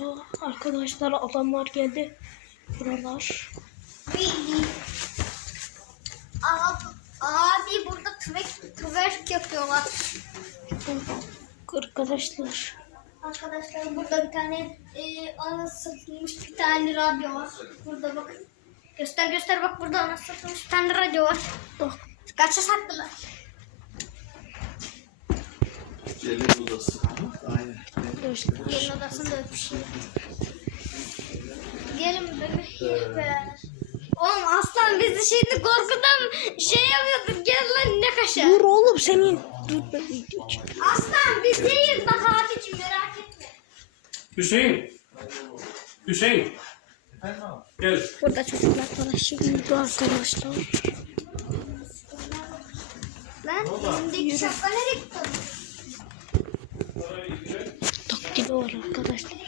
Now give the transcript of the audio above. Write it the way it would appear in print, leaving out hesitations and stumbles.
Orada arkadaşlar adamlar geldi. Buralar. Abi burada twerk yapıyorlar. Arkadaşlar. Arkadaşlar burada bir tane anası satılmış bir tane radyo var. Burada bakın. Göster bak burada anası satılmış bir tane radyo var. Bak. Kaça sattılar? Gelin odası. Aynen. Arkadaşlar. Gelin odasında öyle bir şey. Gelin bebeğim be. Oğlum aslan bizi şimdi korkudan şey yapıyorduk. Gel lan ne kaşar. Dur oğlum senin. Dur ben video çek. Aslan biz değiliz bak abicim merak etme. Hüseyin. Gel. Burada çocuklar arkadaşlar. Burada arkadaşlar. Lan elimdeki şapka nereye gitti? Taktiği var arkadaşlar.